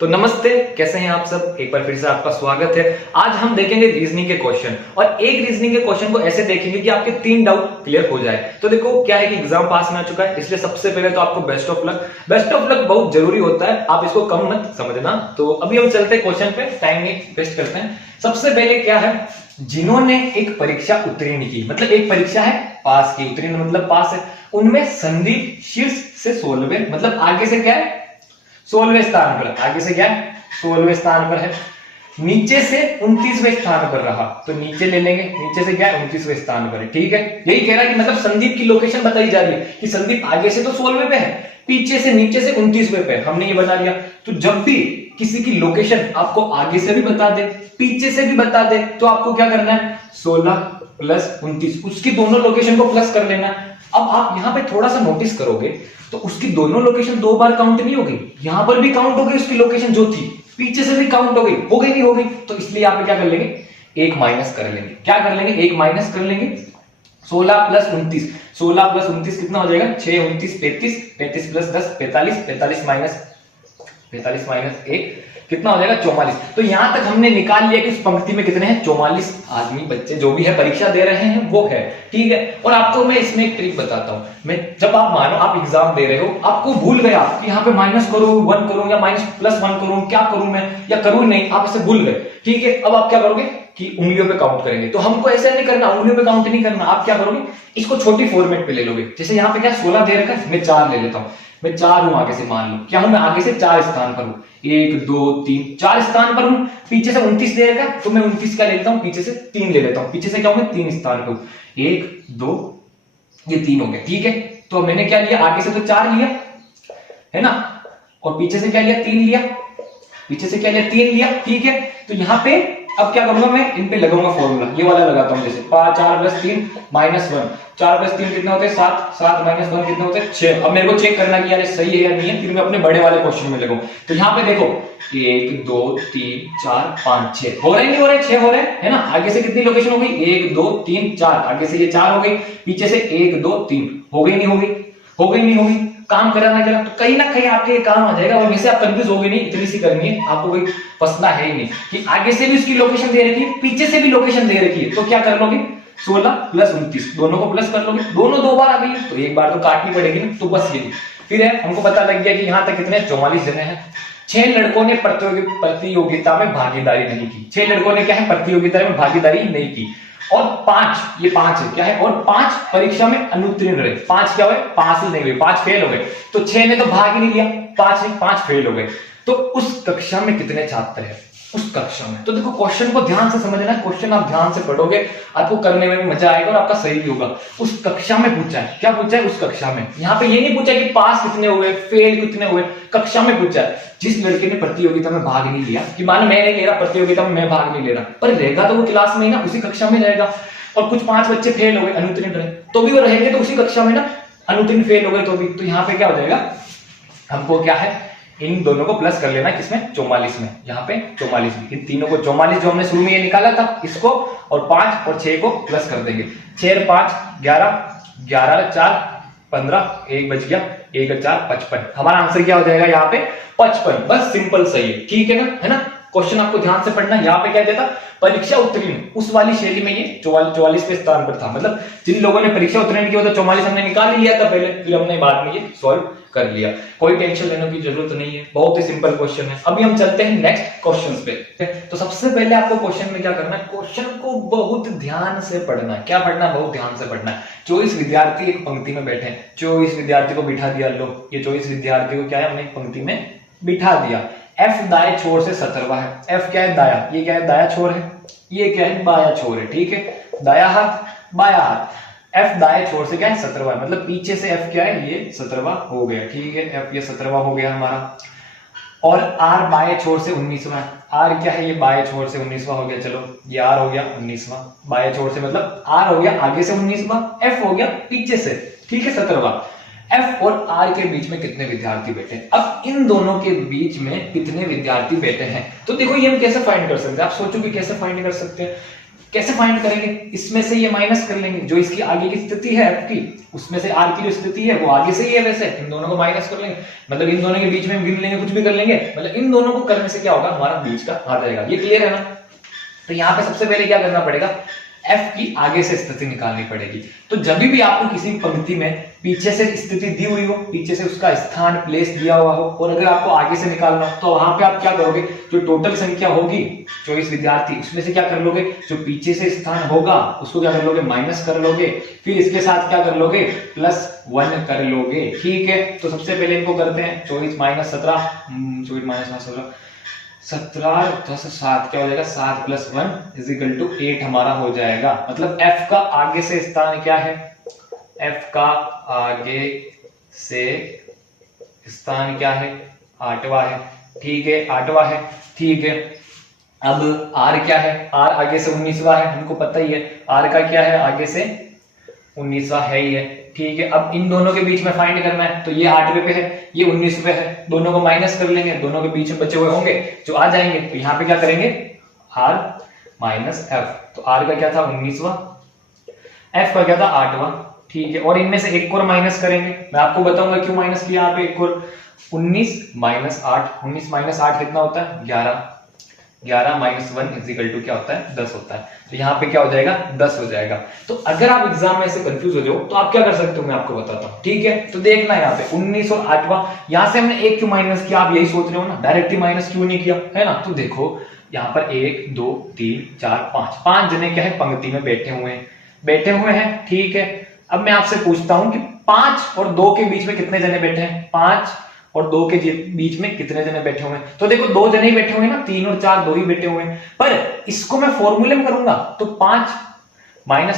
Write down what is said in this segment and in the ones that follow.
तो नमस्ते, कैसे हैं आप सब। एक बार फिर से आपका स्वागत है। आज हम देखेंगे रीजनिंग के क्वेश्चन और एक रीजनिंग के क्वेश्चन को ऐसे देखेंगे कि आपके 3 डाउट क्लियर हो जाए। तो देखो क्या है कि एग्जाम पास में आ चुका है, इसलिए सबसे पहले तो आपको best of luck. Best of luck बहुत जरूरी होता है, आप इसको कम मत समझना। तो अभी हम चलते हैं क्वेश्चन पे, टाइम वेस्ट करते हैं। सबसे पहले क्या है, जिन्होंने एक परीक्षा उत्तीर्ण की, मतलब एक परीक्षा है पास की, उत्तीर्ण मतलब पास है, उनमें संदीप शीर्ष से 16वें, मतलब आगे से क्या है 16वें स्थान पर, आगे से क्या है 16वें स्थान पर है, नीचे से 29वें स्थान पर रहा, तो नीचे ले लेंगे, नीचे से क्या है 29वें स्थान पर है। ठीक है, यही कह रहा है कि मतलब संदीप की लोकेशन बताई जा रही है कि संदीप आगे से तो 16वें पे है, पीछे से नीचे से 29वें पे, हमने ये बता दिया। तो जब भी किसी की लोकेशन आपको आगे से भी बता दे, पीछे से भी बता दे, तो आपको क्या करना है 16 प्लस 29, उसकी दोनों लोकेशन को प्लस कर लेना है। अब आप यहां पे थोड़ा सा नोटिस करोगे तो उसकी दोनों लोकेशन 2 बार काउंट नहीं होगी, यहां पर भी काउंट हो गई उसकी लोकेशन जो थी, पीछे से भी काउंट हो गई, नहीं हो गई। तो इसलिए आप क्या कर लेंगे, एक माइनस कर लेंगे। क्या कर लेंगे, एक माइनस कर लेंगे। 16 प्लस 29, 16 प्लस 29 कितना हो जाएगा 6 29 35, 35 प्लस 10 45, 45 माइनस 1 कितना हो जाएगा 44। तो यहां तक हमने निकाल लिया कि उस पंक्ति में कितने हैं 44 आदमी, बच्चे जो भी है परीक्षा दे रहे हैं वो है। ठीक है, और आपको मैं इसमें एक ट्रिक बताता हूं। मैं जब आप मानो आप एग्जाम दे रहे हो, आपको भूल गया कि यहाँ पे माइनस करूं 1 करूं या माइनस प्लस 1 करूं, क्या करूं मैं या करूं नहीं, आप इसे भूल गए। ठीक है, अब आप क्या करोगे कि उंगलियों पे काउंट करेंगे। तो हमको ऐसा नहीं करना, उंगलियों पे काउंट नहीं करना। आप क्या करोगे, इसको छोटी फॉर्मेट पे ले लोगे। जैसे यहाँ पे क्या 16 दे रखा है, मैं 4 ले लेता हूं, मैं 4 हूं आगे से, मान लो क्या हूं मैं आगे से 4 स्थान पर हूं, 1 2 3 4 स्थान पर हूं। पीछे से 29 दे रखा है तो मैं 29 का ले लेता हूं, पीछे से 3 ले लेता हूं, पीछे से क्या हूं मैं 3 स्थान पर हूं, 1 2 ये 3 हो गया। ठीक है, तो मैंने क्या लिया, आगे से तो 4 लिया है ना, और पीछे से क्या लिया 3 लिया, पीछे से क्या लिया 3 लिया। ठीक है, तो यहां पे अब क्या करूंगा मैं, इन पे लगाऊंगा फॉर्मूला, ये वाला लगाता हूं। जैसे 4 प्लस 3 माइनस 1, 4 प्लस 3 कितने होते हैं 7, 7 माइनस 1 कितने होते हैं 6। अब मेरे को चेक करना कि यार सही है या नहीं है, फिर मैं अपने बड़े वाले क्वेश्चन में लगाऊं। तो यहाँ पे देखो 1 2 3 4 5 6 हो रहे नहीं हो रहे, 6 हो रहे है ना। आगे से कितनी लोकेशन हो गई 1 2 3 4, आगे से ये 4 हो गई, पीछे से 1 2 3 हो गई नहीं हो गई, हो गई नहीं होगी, काम करा ना करा, तो कहीं ना कहीं आपके काम आ जाएगा। और वैसे आप कंफ्यूज हो गए नहीं, इतनी सी करनी है आपको, कोई फंसना है ही नहीं कि आगे से भी उसकी लोकेशन दे रखी है, पीछे से भी लोकेशन दे रखी है। तो क्या कर लोगे 16 प्लस 29 दोनों को प्लस कर लोगे, दोनों 2 बार आ गई तो एक बार तो काटनी पड़ेगी ना। तो बस ये फिर है, हमको पता लग गया कि यहाँ तक कितने 44 जने हैं। 6 लड़कों ने प्रतियोगिता में भागीदारी नहीं की, 6 लड़कों ने क्या है प्रतियोगिता में भागीदारी नहीं की, और 5 ये 5 है क्या है, और 5 परीक्षा में अनुत्तीर्ण रहे। 5 क्या हुए, पास ही नहीं हुए, 5 फेल हो गए। तो 6 ने तो भाग ही नहीं लिया, 5 फेल हो गए। तो उस कक्षा में कितने छात्र हैं उस कक्षा में। तो देखो क्वेश्चन को ध्यान से समझना है, क्वेश्चन आप ध्यान से पढ़ोगे आपको करने में भी मजा आएगा और आपका सही भी होगा। उस कक्षा में पूछा है, क्या पूछा है उस कक्षा में, यहाँ पे ये नहीं पूछा कि पास कितने हुए फेल कितने हुए, कक्षा में पूछा है। जिस लड़के ने प्रतियोगिता में भाग नहीं लिया, कि मानो मैं नहीं ले रहा प्रतियोगिता में, मैं भाग नहीं ले रहा, पर रहेगा तो वो क्लास में ही ना, उसी कक्षा में रहेगा। और कुछ 5 बच्चे फेल हो गए अनुत्तीर्ण रहे, तो भी वो रहेंगे तो उसी कक्षा में ना, अनुत्तीर्ण फेल हो गए तो भी। तो यहाँ पे क्या हो जाएगा, हमको क्या है इन दोनों को प्लस कर लेना है, किसमें 44 में, यहाँ पे 44 में, इन तीनों को 44 जो हमने शुरू में ये निकाला था इसको, और 5 और 6 को प्लस कर देंगे। 6 5 11, 11 4 15, 1 बच गया, 1 4 55। हमारा आंसर क्या हो जाएगा यहाँ पे 55। बस सिंपल सही है, ठीक है ना, है ना। क्वेश्चन आपको ध्यान से पढ़ना। यहाँ पे क्या देता, परीक्षा उत्तीर्ण, उस वाली शैली में ये 44वें स्थान पर था। मतलब जिन लोगों ने परीक्षा उत्तीर्ण किया था 44 हमने निकाल ही लिया था पहले, फिर हमने बाद में ये सॉल्व कर लिया। कोई टेंशन लेने की जरूरत नहीं है, बहुत ही सिंपल क्वेश्चन है। अभी हम चलते हैं नेक्स्ट क्वेश्चंस पे। तो सबसे पहले आपको क्वेश्चन में क्या करना है, क्वेश्चन को बहुत ध्यान से पढ़ना है। क्या पढ़ना है, बहुत ध्यान से पढ़ना है। 24 विद्यार्थी एक पंक्ति में बैठे हैं, 24 विद्यार्थी को बिठा दिया। लो ये 24 विद्यार्थी को क्या है, हमने एक पंक्ति में बिठा दिया। F दाएं छोर से 17वां है, F क्या है दाया, ये क्या है दाया छोर है, ये क्या है बाया छोर है। ठीक है, दाया हाथ बाया हाथ, F दाएं छोर से क्या है 17वां, मतलब पीछे से F क्या है ये 17वां हो गया। ठीक है, F ये 17वां हो गया हमारा। और R बाएं छोर से 19वां, R क्या है ये बाएं छोर से 19वां हो गया। चलो ये R हो गया 19वां, बाएं छोर से मतलब R हो गया आगे से 19वां, F हो गया पीछे से, ठीक है 17वां। F और R के बीच में कितने विद्यार्थी बैठे हैं। अब इन दोनों के बीच में कितने विद्यार्थी बैठे हैं, तो देखो ये हम कैसे फाइंड कर सकते हैं। आप सोचो कि कैसे फाइंड कर सकते हैं। कैसे फाइंड करेंगे, इसमें से ये माइनस कर लेंगे, जो इसकी आगे की स्थिति है f की, उसमें से r की जो स्थिति है वो आगे से ही है, वैसे इन दोनों को माइनस कर लेंगे, मतलब इन दोनों के बीच में गिन लेंगे, कुछ भी कर लेंगे, मतलब इन दोनों को करने से क्या होगा, हमारा बीच का आ जाएगा। ये क्लियर है ना। तो यहाँ पे सबसे पहले क्या करना पड़ेगा, f की आगे से स्थिति निकालनी पड़ेगी। तो जब भी आपको किसी पंक्ति में पीछे से स्थिति दी हुई हो, पीछे से उसका स्थान प्लेस दिया हुआ हो, और अगर आपको आगे से निकालना हो, तो वहां पे आप क्या करोगे, जो टोटल संख्या होगी 24 विद्यार्थी, उसमें से क्या कर लोगे, जो पीछे से स्थान होगा उसको क्या कर लोगे, माइनस कर लोगे, फिर इसके साथ क्या कर लोगे, +1 कर लोगे। ठीक है, तो सबसे पहले इनको करते हैं, 24 - 17, 24 - 17, 17 10 7 क्या हो जाएगा, 7 + 1 = 8 हमारा हो जाएगा। मतलब f का आगे से स्थान क्या है, f का आगे से स्थान क्या है, 8वां है। ठीक है, 8वां है। ठीक है, अब r क्या है, r आगे से 19वां है, हमको पता ही है r का क्या है, आगे से 19वां है ही है। ठीक है, अब इन दोनों के बीच में फाइंड करना है, तो ये 8वें पे है, ये 19वें पे है, दोनों को माइनस कर लेंगे, दोनों के बीच में बचे हुए होंगे जो आ जाएंगे, तो यहाँ पे क्या करेंगे, r - f, तो r का क्या था, 19वां, f का क्या था, 8वां। ठीक है, और इनमें से एक और माइनस करेंगे, मैं आपको बताऊंगा क्यों माइनस किया यहाँ पे एक और। 19 - 8, 19 - 8 कितना होता है, 11, 11 - 1 क्या होता है, 10 होता है। तो यहाँ पे क्या हो जाएगा, 10 हो जाएगा। तो अगर आप एग्जाम में से कंफ्यूज हो जाओ तो आप क्या कर सकते हो, मैं आपको बताता हूँ। ठीक है, तो देखना यहाँ पे 19 और 8वां, यहाँ से हमने एक क्यों माइनस किया, आप यही सोच रहे हो ना, डायरेक्टली माइनस क्यों नहीं किया, है ना। तो देखो यहाँ पर 1 2 3 4 5 जने क्या है, पंक्ति में बैठे हुए हैं। ठीक है, अब मैं आपसे पूछता हूं कि 5 और 2 के बीच में कितने जने बैठे हैं, 5 और 2 के बीच में कितने जने बैठे हुए हैं, तो देखो 2 जने ही बैठे हुए हैं ना, 3 और 4 2 ही बैठे हुए हैं। पर इसको मैं फॉर्मूले में करूंगा तो 5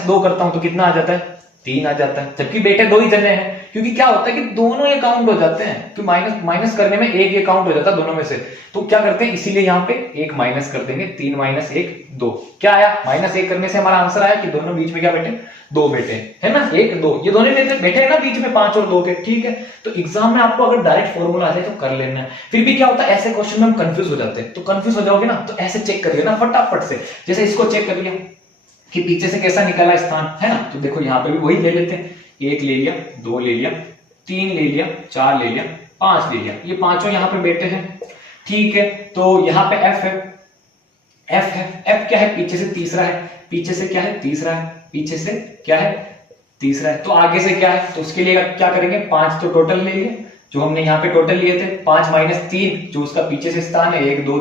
- 2 करता हूं तो कितना आ जाता है, 3 आ जाता है, जबकि बेटे 2 ही जने हैं। क्योंकि क्या होता है कि दोनों ये काउंट हो जाते हैं, कि माइनस करने में एक ये काउंट हो जाता है दोनों में से, तो क्या करते हैं, इसीलिए यहाँ पे एक माइनस कर देंगे, 3 - 1 2, क्या आया, -1 करने से हमारा आंसर आया कि दोनों बीच में क्या बैठे, 2 बैठे, है ना, 1 2, ये दोनों बैठे हैं ना बीच में 5 और 2 के। ठीक है, तो एग्जाम में आपको अगर डायरेक्ट फॉर्मूला आ जाए तो कर लेना है। फिर भी क्या होता है, ऐसे क्वेश्चन में हम कंफ्यूज हो जाते हैं, तो कंफ्यूज हो जाओगे ना, तो ऐसे चेक करिए ना फटाफट से, जैसे इसको चेक कर लिया कि पीछे से कैसा निकला स्थान, है ना, तो देखो यहाँ पे भी वही ले लेते हैं, 1 ले लिया, 2 ले लिया, 3 ले लिया, 4 ले लिया, 5 ले लिया, ये पांचों यहाँ पे बैठे हैं। ठीक है, तो यहाँ पे f है, f क्या है, पीछे से तीसरा है, पीछे से क्या है, तीसरा है, पीछे से क्या है, तीसरा है, तो आगे से क्या है, तो उसके लिए क्या करेंगे, 5 तो टोटल ले लिए, जो हमने यहाँ पे टोटल लिए थे, 5 - 3 जो उसका पीछे से स्थान है, 1 2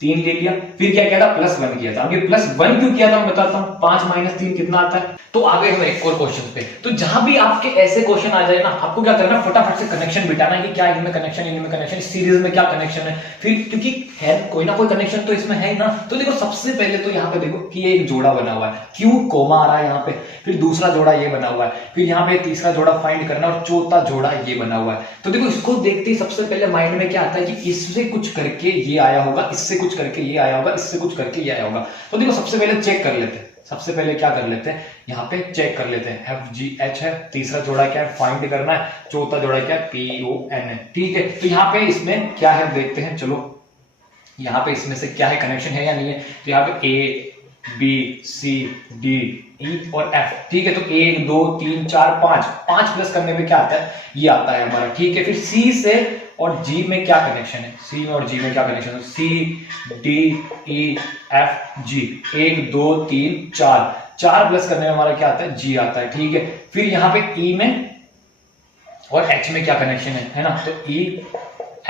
3 ले लिया, फिर क्या किया था, +1 किया था। अब ये +1 क्यों किया था मैं बताता हूँ, 5 - 3 कितना आता है। तो आ गए हम एक और क्वेश्चन पे, तो जहां भी आपके ऐसे क्वेश्चन आ जाए ना, आपको क्या करना है, फटाफट से कनेक्शन बिठाना है कि क्या इनमें कनेक्शन, इस सीरीज में क्या कनेक्शन है, फिर क्योंकि है कोई ना कोई कनेक्शन तो इसमें है ही ना। तो देखो सबसे पहले तो यहाँ पे देखो कि ये एक जोड़ा बना हुआ है, क्यों कोमा आ रहा है यहाँ पे, फिर दूसरा जोड़ा ये बना हुआ है, फिर यहाँ पे तीसरा जोड़ा फाइंड करना, और चौथा जोड़ा ये बना हुआ है। तो देखो इसको देखते ही सबसे पहले माइंड में क्या आता है कि इससे कुछ करके ये आया होगा, इससे कुछ करके ये आया होगा, इससे कुछ करके ये आया होगा। तो देखो सबसे पहले चेक कर लेते हैं, सबसे पहले क्या कर लेते हैं, यहाँ पे चेक कर लेते हैं, FGH है, तीसरा जोड़ा क्या है, फाइंड करना है, चौथा जोड़ा क्या है, PON है। ठीक है, तो यहाँ पे इसमें क्या है देखते हैं, चलो यहाँ पे इसमें से क्या है, कनेक्शन है या नहीं है। तो यहाँ पे A B C D E और F। ठीक है, तो 1 2 3 4 5 प्लस करने में क्या आता है, ये आता है हमारा। ठीक है, फिर C से और G में क्या कनेक्शन है, C में और G में क्या कनेक्शन है, C D E F G 1 2 3 4 plus करने में हमारा क्या आता है, G आता है। ठीक है, फिर यहाँ पे E में और H में क्या कनेक्शन है ना, तो E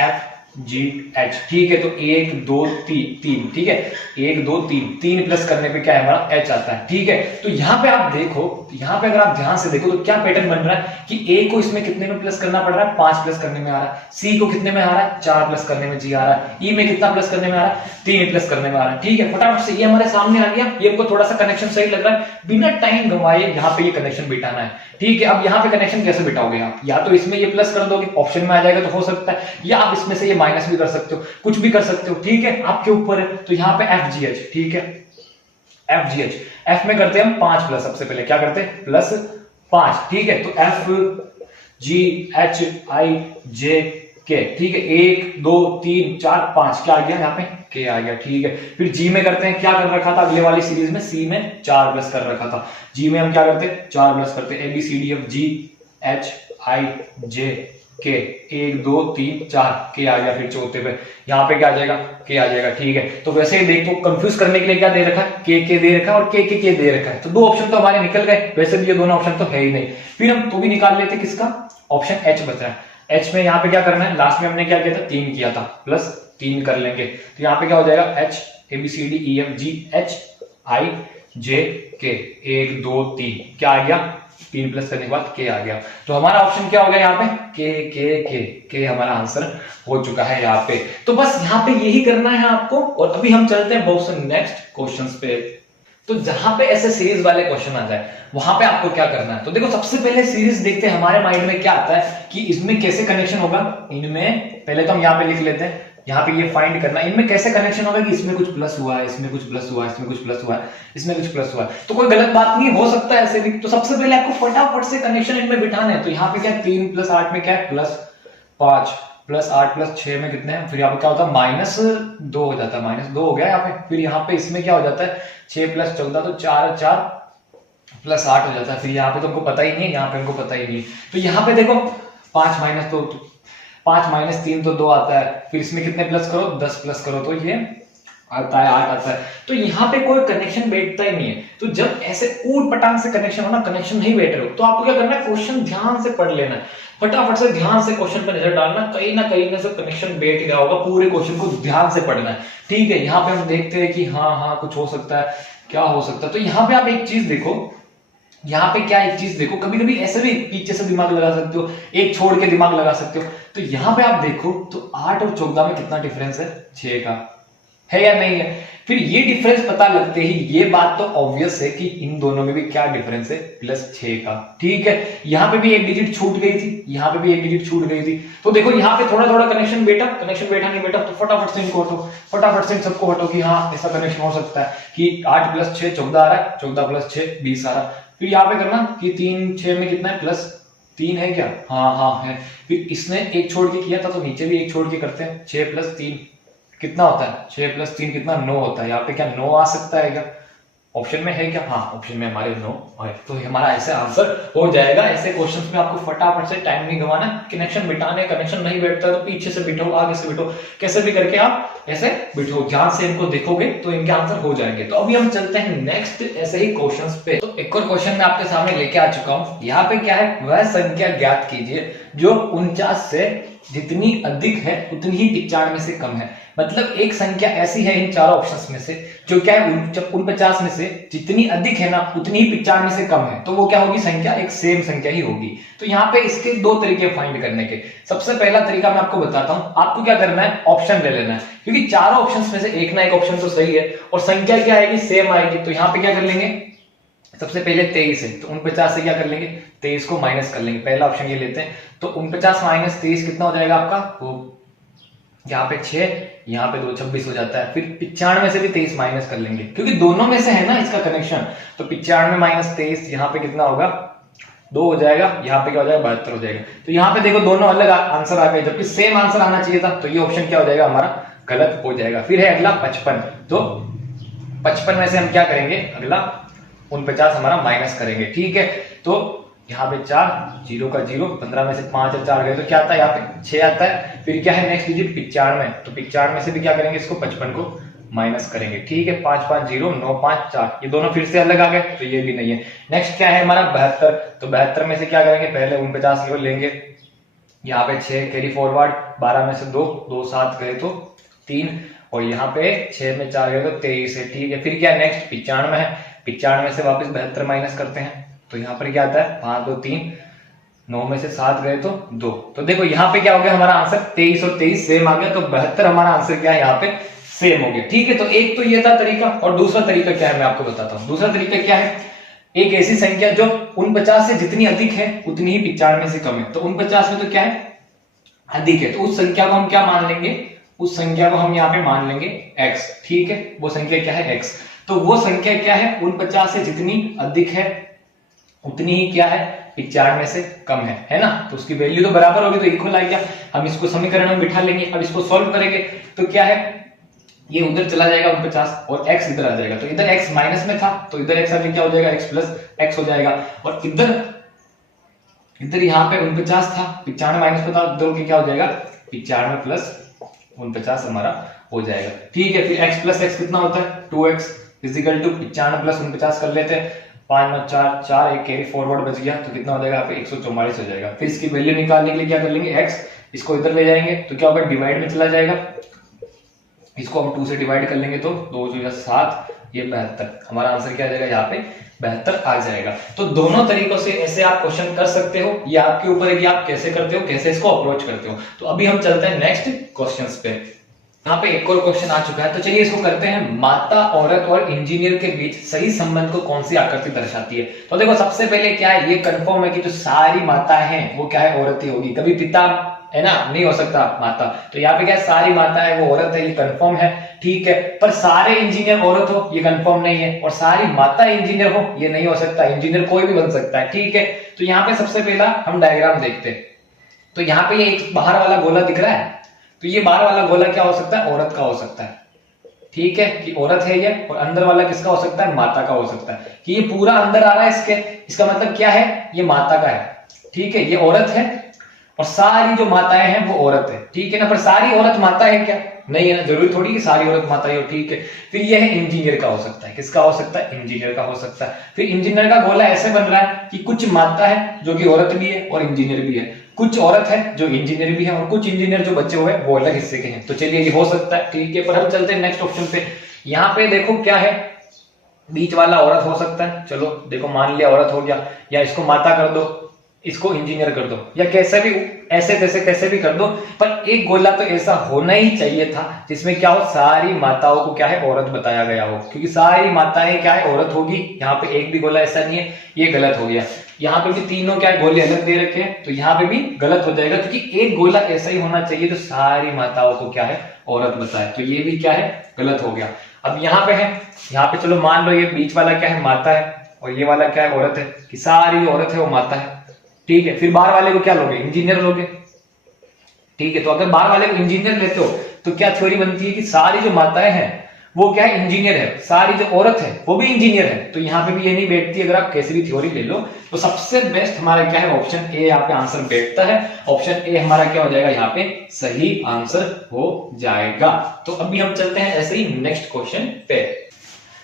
F G H। ठीक है, तो 1 2 3, ठीक है, 1 2 3 प्लस करने पे क्या है हमारा, H आता है। ठीक है, तो यहाँ पे आप देखो, यहाँ पे अगर आप ध्यान से देखो तो क्या पैटर्न बन रहा है कि A को इसमें कितने में प्लस करना पड़ रहा है, 5 प्लस करने में आ रहा है, C को कितने में आ रहा है, 4 प्लस करने में G आ रहा है, E में कितना प्लस करने में आ रहा है, 3 प्लस करने में आ रहा है। ठीक है, फटाफट से ये हमारे सामने आ गया, ये हमको थोड़ा सा कनेक्शन सही लग रहा है, बिना टाइम गंवाए यहाँ पे ये कनेक्शन बिठाना है। ठीक है, अब यहाँ पे कनेक्शन कैसे बिठाओगे आप, या तो इसमें ये प्लस कर दोगे, ऑप्शन में आ जाएगा तो हो सकता है, या आप इसमें से ये माइनस भी कर सकते हो, कुछ भी कर सकते हो। ठीक है, आपके ऊपर है। तो यहाँ पे FGH, ठीक है, FGH, F में करते हैं हम 5 प्लस, सबसे पहले क्या करते हैं, +5। ठीक है, तो FGHIJ के, ठीक है। 1 2 3 4 5 क्या आ गया यहाँ पे के आ गया, ठीक है। फिर जी में करते हैं, क्या कर रखा था अगले वाली सीरीज में, सी में 4 प्लस कर रखा था, जी में हम क्या करते हैं 4 प्लस करते हैं, ABCDFG HIJ के 1 2 3 4 के आ गया। फिर चौथे पे यहाँ पे क्या आ जाएगा के आ जाएगा, ठीक है। तो वैसे ही देखो कंफ्यूज करने के लिए क्या दे रखा है के दे रखा है और के दे रखा है, तो दो ऑप्शन तो हमारे निकल गए। वैसे भी ये दोनों ऑप्शन तो है ही नहीं। फिर हम तो भी निकाल लेते किसका, ऑप्शन एच बचा है। एच में यहाँ पे क्या करना है, लास्ट में हमने क्या किया था 3 किया था, प्लस 3 कर लेंगे, तो यहाँ पे क्या हो जाएगा H ABCDEFG HIJ के 1 2 3 क्या आ गया 3 प्लस करने के बाद के आ गया। तो हमारा ऑप्शन क्या हो गया यहाँ पे के हमारा आंसर हो चुका है यहाँ पे। तो बस यहाँ पे यही करना है आपको। और अभी हम चलते हैं बहुत से नेक्स्ट क्वेश्चंस पे। तो जहां पे ऐसे सीरीज वाले क्वेश्चन आ जाए वहां पे आपको क्या करना है, तो देखो सबसे पहले सीरीज देखते हैं हमारे माइंड में क्या आता है कि इसमें कैसे कनेक्शन होगा। इनमें पहले तो हम यहाँ पे लिख लेते हैं, यहाँ पे ये फाइंड करना है इनमें कैसे कनेक्शन होगा कि इसमें कुछ प्लस हुआ है, इसमें कुछ प्लस हुआ है, इसमें कुछ प्लस हुआ है, इसमें कुछ प्लस हुआ है, तो कोई गलत बात नहीं हो सकता है ऐसे भी। तो सबसे पहले आपको फटाफट से कनेक्शन इनमें बिठाना है। तो यहाँ पे क्या 3 प्लस 8 में क्या है +5 प्लस 8 प्लस 6 में कितने हैं, फिर यहाँ पे क्या होता है -2 हो जाता है, -2 हो गया यहाँ पे। फिर यहाँ पे इसमें क्या हो जाता है 6 प्लस 14 तो 4 प्लस 8 हो जाता है। फिर यहाँ पे तुमको पता ही नहीं है, यहाँ पे हमको पता ही नहीं है। तो यहाँ पे देखो 5 माइनस 3 तो 2 आता है। फिर इसमें कितने प्लस करो 10 प्लस करो तो ये आता है 8 आता है। तो यहाँ पे कोई कनेक्शन बैठता ही नहीं है। तो जब ऐसे ऊट पटांग से कनेक्शन हो ना, कनेक्शन नहीं बैठ रहे हो, तो आपको क्या करना है क्वेश्चन ध्यान से पढ़ लेना है, फटाफट से ध्यान से क्वेश्चन पर नजर डालना, कहीं ना कहीं से कनेक्शन बैठ गया होगा, पूरे क्वेश्चन को ध्यान से पढ़ना है, ठीक है। यहाँ पे हम देखते हैं कि हाँ कुछ हो सकता है, क्या हो सकता है। तो यहाँ पे आप एक चीज देखो, यहाँ पे क्या एक चीज देखो, कभी कभी ऐसे भी पीछे से दिमाग लगा सकते हो, एक छोड़ के दिमाग लगा सकते हो। तो यहाँ पे आप देखो तो 8 और 14 में कितना डिफरेंस है 6 का, है या नहीं है। फिर ये डिफरेंस पता लगते ही ये बात तो ऑब्वियस है कि इन दोनों में भी क्या डिफरेंस है +6 का, ठीक है। यहाँ पे भी एक डिजिट छूट गई थी, यहाँ पे भी एक डिजिट छूट गई थी। तो देखो यहाँ पे थोड़ा थोड़ा कनेक्शन बैठा नहीं बैठा, तो फटाफट से इनको हटो, फटाफट से इन सबको हटो कि हाँ ऐसा कनेक्शन हो सकता है कि 8 + 6 14 आ रहा है, 14 + 6 20 आ रहा है। फिर यहाँ पे करना कि 3 6 में कितना है +3 है क्या, हाँ है। फिर इसने एक छोड़ के किया था तो नीचे भी एक छोड़ के करते हैं, 6 + 3 कितना होता है, 6 + 3 कितना 9 होता है। यहाँ पे क्या 9 आ सकता है क्या, ऑप्शन में है क्या, हाँ ऑप्शन में हमारे 9 है। तो हमारा ऐसे आंसर हो जाएगा। ऐसे क्वेश्चंस में आपको फटाफट से टाइम नहीं गंवाना, कनेक्शन बिठाने, कनेक्शन नहीं बैठता तो पीछे से बिठो, आगे से बिठो, कैसे भी करके आप ऐसे बिठो, ध्यान से इनको देखोगे तो इनके आंसर हो जाएंगे। तो अभी हम चलते हैं नेक्स्ट ऐसे ही क्वेश्चंस पे। तो एक और क्वेश्चन मैं आपके सामने लेके आ चुका हूं। यहाँ पे क्या है, वह संख्या ज्ञात कीजिए जो 49 से जितनी अधिक है उतनी ही 95 से कम है। मतलब एक संख्या ऐसी है इन चारों ऑप्शंस में से जो क्या है 49 में से जितनी अधिक है ना उतनी ही 95 से कम है, तो वो क्या होगी संख्या, एक सेम संख्या ही होगी। तो यहाँ पे इसके दो तरीके फाइंड करने के। सबसे पहला तरीका मैं आपको बताता हूँ, आपको क्या करना है ऑप्शन ले लेना है, क्योंकि चारों ऑप्शंस में से एक ना एक ऑप्शन तो सही है और संख्या क्या आएगी सेम आएगी। तो यहाँ पे क्या कर लेंगे, सबसे पहले 23 है तो 49 से क्या कर लेंगे 23 को माइनस कर लेंगे, पहला ऑप्शन ये लेते हैं। तो 49 - 23 कितना हो जाएगा आपका, वो यहाँ पे 6 यहाँ पे 2 26 हो जाता है। फिर 95 से भी 23 माइनस कर लेंगे क्योंकि दोनों में से है ना इसका कनेक्शन। तो 95 - 23 यहाँ पे कितना होगा 2 हो जाएगा, यहाँ पे क्या हो जाएगा 72 हो जाएगा। तो यहाँ पे देखो दोनों अलग आंसर आ गए, जबकि सेम आंसर आना चाहिए था। तो ये ऑप्शन क्या हो जाएगा हमारा गलत हो जाएगा। फिर है अगला 55, तो 55 में से हम क्या करेंगे, अगला 49 हमारा माइनस करेंगे, ठीक है। तो यहाँ पे 4 0 का 0, 15 में से 5 और 4 गए तो क्या आता है यहाँ पे 6 आता है। फिर क्या है नेक्स्ट डिजिट 95, तो 95 में से भी क्या करेंगे इसको 55 को माइनस करेंगे, ठीक है। 5 5 0 9 5 4, ये दोनों फिर से अलग आ गए तो ये भी नहीं है। नेक्स्ट क्या है हमारा 72, तो 72 में से क्या करेंगे पहले 49 केवल लेंगे, यहाँ पे 6 कैरी फॉरवर्ड, 12 में से 2 2 7 गए तो 3 और यहाँ पे 6 में 4 गए तो 23 है, ठीक है। फिर क्या नेक्स्ट 95 है, 95 से वापस 72 माइनस करते हैं तो यहाँ पर क्या आता है 5 2 3, 9 में से 7 गए तो 2। तो देखो यहाँ पे क्या हो गया हमारा आंसर 23 और 23 सेम आ गया, तो 72 हमारा आंसर क्या है यहाँ पे सेम हो गया, ठीक है। तो एक तो ये था तरीका, और दूसरा तरीका क्या है मैं आपको बताता हूँ। दूसरा तरीका क्या है, एक ऐसी संख्या जो 49 से जितनी अधिक है उतनी ही 95 से कम है। तो 49 में तो क्या है अधिक है, तो उस संख्या को हम क्या मान लेंगे, उस संख्या को हम यहाँ पे मान लेंगे x, ठीक है। वो संख्या क्या है x, तो वो संख्या क्या है 49 से जितनी अधिक है उतनी ही क्या है 95 से कम है ना। तो उसकी वैल्यू तो बराबर होगी, तो इक्वल आ गया। हम इसको समीकरण में बिठा लेंगे। अब इसको सॉल्व करेंगे तो क्या है, ये उधर चला जाएगा 49 और x इधर आ जाएगा। तो इधर x माइनस में था तो इधर x आगे क्या हो जाएगा, x प्लस x हो जाएगा। और इधर यहाँ पे 49 था, 95 माइनस में था, इधर के क्या हो जाएगा 95 प्लस 49 हमारा हो जाएगा। ठीक है, फिर x प्लस x कितना होता है 2x इजिकल टू 95 प्लस 49 कर लेते हैं। 5 9 4 4 एक कैरी फॉरवर्ड बच गया, तो कितना हो जाएगा यहाँ पे 144 हो जाएगा। फिर इसकी वैल्यू निकालने के लिए क्या कर लेंगे, x इसको इधर ले जाएंगे तो क्या होगा डिवाइड में चला जाएगा। इसको हम 2 से डिवाइड कर लेंगे तो 2 2 7 ये 72, हमारा आंसर क्या आ जाएगा यहाँ पे 72 आ जाएगा। तो दोनों तरीकों से ऐसे आप क्वेश्चन कर सकते हो, ये आपके ऊपर है कि आप कैसे करते हो, कैसे इसको अप्रोच करते हो। तो अभी हम चलते हैं नेक्स्ट क्वेश्चंस पे। यहाँ पे एक और क्वेश्चन आ चुका है, तो चलिए इसको करते हैं। माता, औरत और इंजीनियर के बीच सही संबंध को कौन सी आकृति दर्शाती है। तो देखो सबसे पहले क्या है, ये कंफर्म है कि जो सारी माताएं हैं वो क्या है औरत ही होगी, कभी पिता है ना नहीं हो सकता माता। तो यहाँ पे क्या है सारी माता है वो औरत है, ये कंफर्म है। ठीक है, पर सारे इंजीनियर औरत हो ये कंफर्म नहीं है, और सारी माता इंजीनियर हो ये नहीं हो सकता, इंजीनियर कोई भी बन सकता है। ठीक है, तो यहाँ पे सबसे पहला हम डायग्राम देखते हैं। तो यहाँ पे ये एक बाहर वाला गोला दिख रहा है, तो ये बाहर वाला गोला क्या हो सकता है, औरत का हो सकता है। ठीक है, कि औरत है ये, और अंदर वाला किसका हो सकता है, माता का हो सकता है। कि ये पूरा अंदर आ रहा है इसके, इसका मतलब क्या है ये माता का है। ठीक है, ये औरत है और सारी जो माताएं हैं वो औरत है। ठीक है ना, पर सारी औरत माता है क्या, नहीं है ना, जरूरी थोड़ी कि सारी औरत माता हो। ठीक है, फिर यह है इंजीनियर का हो सकता है, किसका हो सकता है, इंजीनियर का हो सकता है। फिर इंजीनियर का गोला ऐसे बन रहा है कि कुछ माता है जो कि औरत भी है और इंजीनियर भी है, कुछ औरत है जो इंजीनियर भी है, और कुछ इंजीनियर जो बचे हुए हैं वो अलग हिस्से के हैं। तो चलिए ये हो सकता है। ठीक है, पर हम चलते हैं नेक्स्ट ऑप्शन पे। यहाँ पे देखो क्या है, बीच वाला औरत हो सकता है, चलो देखो मान लिया औरत हो गया, या इसको माता कर दो, इसको इंजीनियर कर दो, या कैसे भी ऐसे तैसे कैसे भी कर दो, पर एक गोला तो ऐसा होना ही चाहिए था जिसमें क्या हो सारी माताओं को क्या है औरत बताया गया हो, क्योंकि सारी माताएं क्या है औरत होगी। यहाँ पे एक भी गोला ऐसा नहीं है, ये गलत हो गया। यहाँ पे भी तीनों क्या गोले अलग दे रखे हैं, तो यहाँ पे भी गलत हो जाएगा, क्योंकि एक गोला ऐसा ही होना चाहिए जो सारी माताओं को क्या है औरत बताए, तो ये भी क्या है गलत हो गया। अब यहाँ पे है, यहाँ पे चलो मान लो ये बीच वाला क्या है माता है और ये वाला क्या है औरत है, कि सारी जो औरत है वो माता है। ठीक है, फिर बाहर वाले को क्या लोगे, इंजीनियर लोगे। ठीक है, तो अगर बाहर वाले को इंजीनियर लेते हो तो क्या थ्योरी बनती है कि सारी जो माताएं हैं वो क्या है इंजीनियर है, सारी जो औरत है वो भी इंजीनियर है। तो यहाँ पे भी ये नहीं बैठती, अगर आप कैसी भी थ्योरी ले लो। तो सबसे बेस्ट हमारा क्या है ऑप्शन ए, यहाँ पे आंसर बैठता है। ऑप्शन ए हमारा क्या हो जाएगा, यहाँ पे सही आंसर हो जाएगा। तो अभी हम चलते हैं ऐसे ही नेक्स्ट क्वेश्चन पे।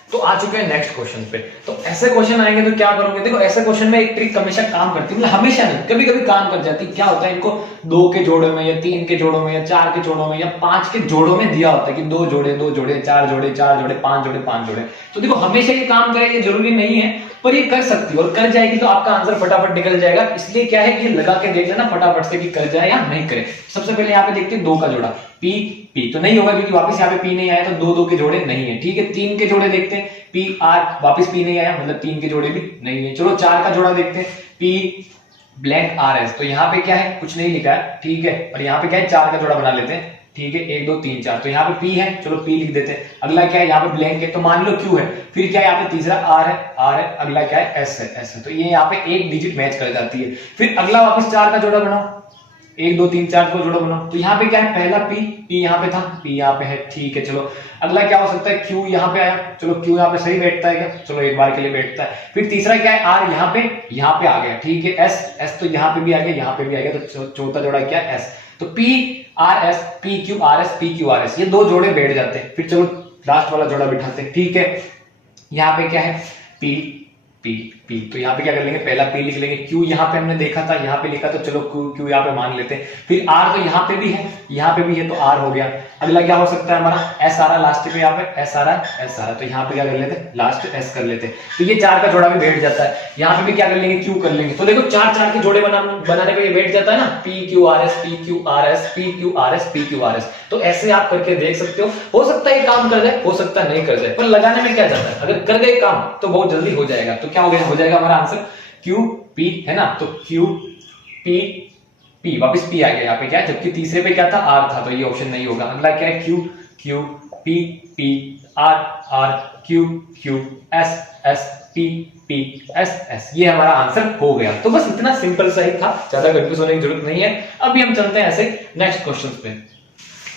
तो आ चुके हैं नेक्स्ट क्वेश्चन पे। तो ऐसे क्वेश्चन आएंगे तो क्या करोगे, देखो ऐसे क्वेश्चन में एक ट्रिक हमेशा काम करती है, मतलब हमेशा नहीं कभी कभी काम कर जाती है। क्या होता है, इनको 2 के जोड़ों में या 3 के जोड़ों में या 4 के जोड़ों में या 5 के जोड़ों में दिया होता है कि 2 जोड़े 2 जोड़े 4 जोड़े 4 जोड़े 5 जोड़े 5 जोड़े। तो देखो हमेशा ये काम करे ये जरूरी नहीं है, पर ये कर सकती है, और कर जाएगी तो आपका आंसर फटाफट निकल जाएगा। इसलिए क्या है कि लगा के देख लेना फटाफट से कि कर जाए या नहीं करे। सबसे पहले यहाँ पे देखते हैं 2 का जोड़ा पी पी, तो नहीं होगा क्योंकि वापस यहाँ पे पी नहीं आया, तो 2 2 के जोड़े नहीं है। ठीक है, 3 के जोड़े देखते हैं, पी आर, वापस पी नहीं आया मतलब 3 के जोड़े भी नहीं है। चलो 4 का जोड़ा देखते हैं, पी ब्लैंक आर एस, तो यहाँ पे क्या है कुछ नहीं लिखा है। ठीक है, और यहाँ पे क्या है 4 का जोड़ा बना लेते हैं। ठीक है, 1 2 3 4, तो यहाँ पे पी है, चलो पी लिख देते हैं। अगला क्या है, यहाँ पे ब्लैंक है तो मान लो क्यू है। फिर क्या है यहाँ पे तीसरा आर है, अगला क्या है एस है, तो ये यहाँ पे एक डिजिट मैच कर जाती है। फिर अगला वापस 4 का जोड़ा बनाओ, 1 2 3 4 को जोड़ा बनाओ, तो यहाँ पे क्या है पहला पी यहाँ पे था, पी यहाँ पे है। ठीक है, चलो अगला क्या हो सकता है, क्यू यहाँ पे आया, चलो क्यू यहाँ पे सही बैठता है क्या, चलो एक बार के लिए बैठता है। फिर तीसरा क्या है आर यहाँ पे आ गया। ठीक है, एस तो यहाँ पे भी आ गया, यहाँ पे भी आ गया, तो चौथा जोड़ा क्या है एस, तो P R S P Q R S P Q R S, ये 2 जोड़े बैठ जाते हैं। फिर चलो लास्ट वाला जोड़ा बिठाते हैं। ठीक है, यहाँ पे क्या है पी पी पी, तो यहाँ पे क्या कर लेंगे पहला पी लिख लेंगे। क्यू यहाँ पे हमने देखा था, यहाँ पे लिखा, तो चलो क्यू यहाँ पे मान लेते हैं। फिर आर तो यहाँ पे भी है, यहाँ पे भी है, तो आर हो गया। अगला क्या हो सकता है हमारा एस आ रहा लास्ट में, यहाँ पे एस आ रहा, तो यहाँ पे क्या कर लेते हैं लास्ट एस कर लेते हैं। तो ये 4 का जोड़ा भी बैठ जाता है। यहाँ पे भी क्या कर लेंगे क्यू कर लेंगे, तो देखो 4 के जोड़े बनाने पे ये बैठ जाता है ना, P Q R S P Q R S P Q R S P Q R S. तो ऐसे आप करके देख सकते हो सकता है ये काम कर जाए, हो सकता है नहीं कर जाए, पर लगाने में क्या जाता है, अगर कर गए काम तो बहुत जल्दी हो जाएगा। तो क्या हो जाएगा हमारा आंसर क्यू पी है ना, तो क्यू पी पी, वापस पी आ गया यहाँ पे क्या है, जबकि तीसरे पे क्या था आर था, तो ये ऑप्शन नहीं होगा। अगला क्या है Q Q P P R R Q Q S S P P S S, ये हमारा आंसर हो गया। तो बस इतना सिंपल सा ही था, ज्यादा कंफ्यूज होने की जरूरत नहीं है। अभी हम चलते हैं ऐसे नेक्स्ट क्वेश्चन पे।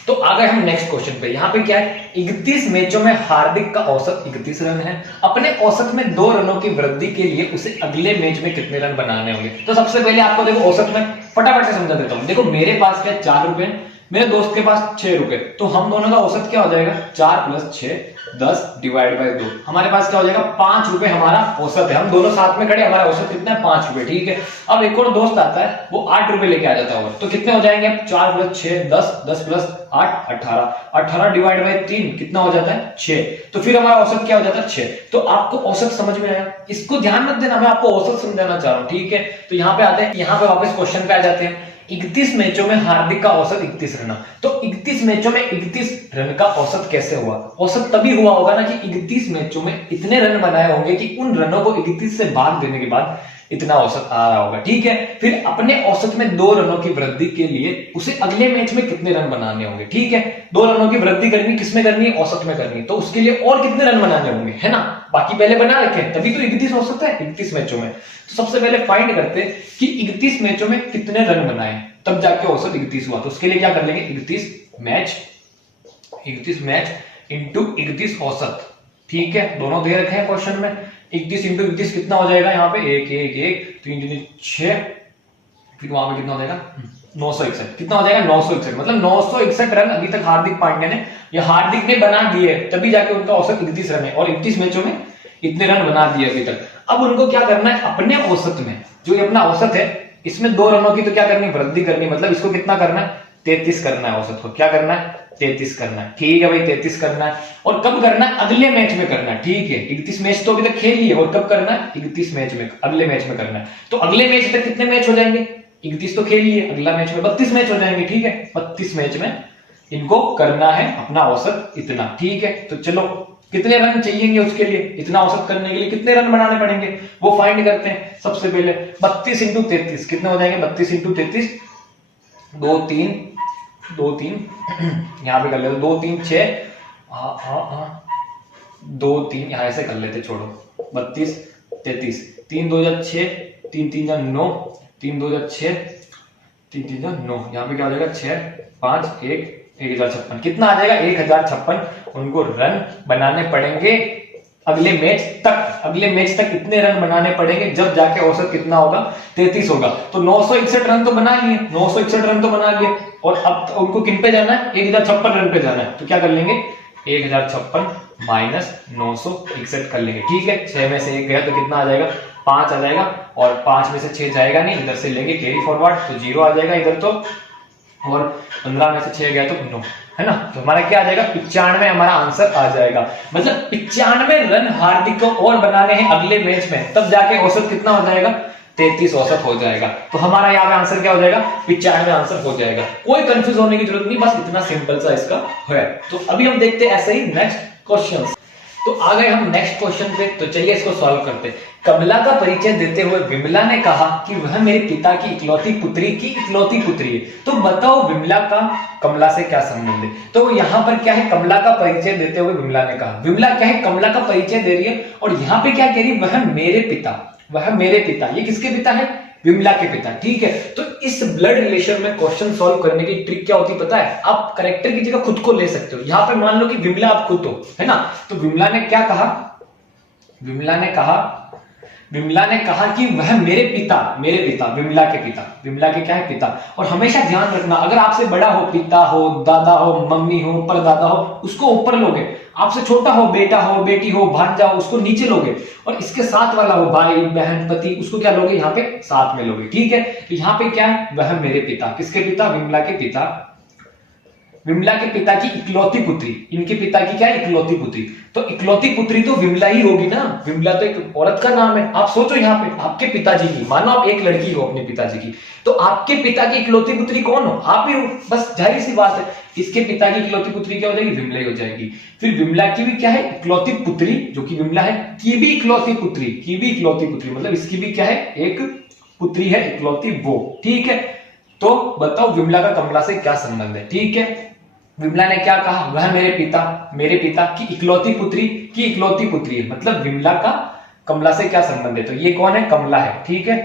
तो आ गए हम नेक्स्ट क्वेश्चन पे। यहाँ पे क्या है, 31 मैचों में हार्दिक का औसत 31 रन है। अपने औसत में 2 रनों की वृद्धि के लिए उसे अगले मैच में कितने रन बनाने होंगे। तो सबसे पहले आपको देखो औसत में फटाफट से समझा देता हूं। देखो मेरे पास क्या 4 रुपए, मेरे दोस्त के पास 6 रुपए, तो हम दोनों का औसत क्या हो जाएगा 4 + 6 10 डिवाइड बाय 2, हमारे पास क्या हो जाएगा 5 रुपए हमारा औसत है। हम दोनों साथ में खड़े, हमारा औसत कितना है 5 रुपए, ठीक है। अब एक और दोस्त आता है, वो 8 रुपए लेके आ जाता है, तो कितने हो जाएंगे 4 + 6 10 10 + 8 18, 18 डिवाइड बाय 3 कितना हो जाता है 6। तो फिर हमारा औसत क्या हो जाता है 6। तो आपको औसत समझ में आया, इसको ध्यान मत देना, मैं आपको औसत समझाना चाह रहा हूं, ठीक है। तो यहाँ पे आते हैं, यहाँ पे वापस क्वेश्चन पे आ जाते हैं। 31 मैचों में हार्दिक का औसत 31 रन, तो 31 मैचों में 31 रन का औसत कैसे हुआ। औसत तभी हुआ होगा ना कि 31 मैचों में इतने रन बनाए होंगे कि उन रनों को 31 से भाग देने के बाद इतना औसत आ रहा होगा, ठीक है। फिर अपने औसत में 2 रनों की वृद्धि के लिए उसे अगले मैच में कितने रन बनाने होंगे, ठीक है। 2 रनों की वृद्धि करनी किसमें करनी है, औसत में करनी है, तो उसके लिए और कितने रन बनाने होंगे, है ना। बाकी पहले बना रखे हैं, तभी तो 31 औसत है 31 मैचों में। तो सबसे पहले फाइंड करते हैं कि 31 मैचों में कितने रन बनाए, तब जाके औसत 31 हुआ। तो उसके लिए क्या कर लेंगे 31 मैच इंटू 31 औसत, ठीक है। दोनों दे रखे हैं क्वेश्चन में। 31 इंटू 31 कितना हो जाएगा, यहाँ पे 1 1 1 3 3 6, फिर वहां पे कितना हो जाएगा 961, कितना हो जाएगा 961, मतलब 961 रन अभी तक हार्दिक पांड्या ने, या हार्दिक ने बना दिए, तभी जाके उनका औसत 31 रन है, और 31 मैचों में इतने रन बना दिए अभी तक। अब उनको क्या करना है, अपने औसत में, जो ये अपना औसत है, इसमें 2 रनों की तो क्या करनी, वृद्धि करनी, मतलब इसको कितना करना है 33 करना है, औसत को क्या करना है 33 करना है, ठीक है भाई 33 करना है। और कब करना है, अगले मैच में करना है, ठीक है। 31 मैच तो अभी तक खेल लिए, और कब करना है 31 मैच में, अगले मैच में करना है। तो अगले मैच तक कितने मैच हो जाएंगे, 31 तो खेल लिए, अगला मैच में 32 मैच हो जाएंगे, ठीक है। 32 मैच में इनको करना है अपना औसत इतना, ठीक है। तो चलो कितने रन चाहिए उसके लिए, इतना औसत करने के लिए कितने रन बनाने पड़ेंगे, वो फाइंड करते हैं। सबसे पहले 32 इंटू 33 कितने हो जाएंगे, 32 इंटू 33 2 3 यहां पे कर लेते 2 3 6 2 3 यहां ऐसे कर लेते, छोड़ो 32 33 3 2 6 3 3 9 3 2 6 3 3 9, यहाँ पे क्या हो जाएगा 6 5 1 1056, कितना आ जाएगा 1056 उनको रन बनाने पड़ेंगे अगले मैच तक। अगले मैच तक इतने रन बनाने पड़ेंगे, जब जाके औसत कितना होगा 33 होगा। तो 961 रन तो बना लिए, 961 रन तो बना लिए, और अब उनको किन पे जाना है 1056 रन पे जाना है। तो क्या कर लेंगे 1056 माइनस 961 कर लेंगे, ठीक है। 6 में से 1 गया तो कितना आ जाएगा 5 आ जाएगा, और 5 में से 6 जाएगा नहीं, इधर से लेंगे कैरी फॉरवर्ड, तो 0 आ जाएगा इधर तो, और 15 में से 6 गया तो 9, है ना। तो हमारा क्या आ जाएगा 95 हमारा आंसर आ जाएगा। मतलब 95 रन हार्दिक को और बनाने हैं अगले मैच में, तब जाके औसत कितना हो जाएगा 33 औसत हो जाएगा। तो हमारा यहाँ पे आंसर क्या हो जाएगा 95 आंसर हो जाएगा। कोई कंफ्यूज होने की जरूरत नहीं, बस इतना सिंपल सा इसका है। तो अभी हम देखते हैं ऐसे ही नेक्स्ट क्वेश्चन। तो आ गए हम नेक्स्ट क्वेश्चन पे, तो चलिए इसको सॉल्व करते हैं। कमला का परिचय देते हुए विमला ने कहा कि वह मेरे पिता की इकलौती पुत्री है। तो बताओ विमला का कमला से क्या संबंध है। तो यहाँ पर क्या है, कमला का परिचय देते हुए विमला ने कहा, विमला क्या है कमला का परिचय दे रही है, और यहाँ पे क्या कह रही है वह मेरे पिता, ये किसके पिता है विमला के पिता, ठीक है। तो इस ब्लड रिलेशन में क्वेश्चन सॉल्व करने की ट्रिक क्या होती है पता है, आप करेक्टर की जगह खुद को ले सकते हो। यहां पे मान लो कि विमला आप खुद हो, है ना। तो विमला ने क्या कहा, विमला ने कहा कि वह मेरे पिता विमला के क्या है पिता। और हमेशा ध्यान रखना, अगर आपसे बड़ा हो, पिता हो, दादा हो, मम्मी हो, परदादा हो, उसको ऊपर लोगे। आपसे छोटा हो, बेटा हो, बेटी हो, भांजा हो, उसको नीचे लोगे। और इसके साथ वाला हो, भाई बहन पति, उसको क्या लोगे यहाँ पे साथ में लोगे, ठीक है। तो यहाँ पे क्या है, वह मेरे पिता, किसके पिता विमला के पिता, विमला के पिता की इकलौती पुत्री, इनके पिता की क्या है इकलौती पुत्री। तो इकलौती पुत्री तो विमला ही होगी ना, विमला तो एक औरत का नाम है। आप सोचो यहाँ पे आपके पिताजी की, मानो आप एक लड़की हो अपने पिताजी की, तो आपके पिता की इकलौती पुत्री कौन हो, आप ही हो, बस जाहिर सी बात है। इसके पिता की इकलौती पुत्री क्या हो जाएगी विमला ही हो जाएगी। फिर विमला की भी क्या है इकलौती पुत्री, जो कि विमला है, की भी इकलौती पुत्री, मतलब इसकी भी क्या है एक पुत्री है इकलौती वो, ठीक है। तो बताओ विमला का कमला से क्या संबंध है, ठीक है। विमला ने क्या कहा, वह मेरे पिता की इकलौती पुत्री है, मतलब विमला का कमला से क्या संबंध है, तो ये कौन है, कमला है, ठीक है।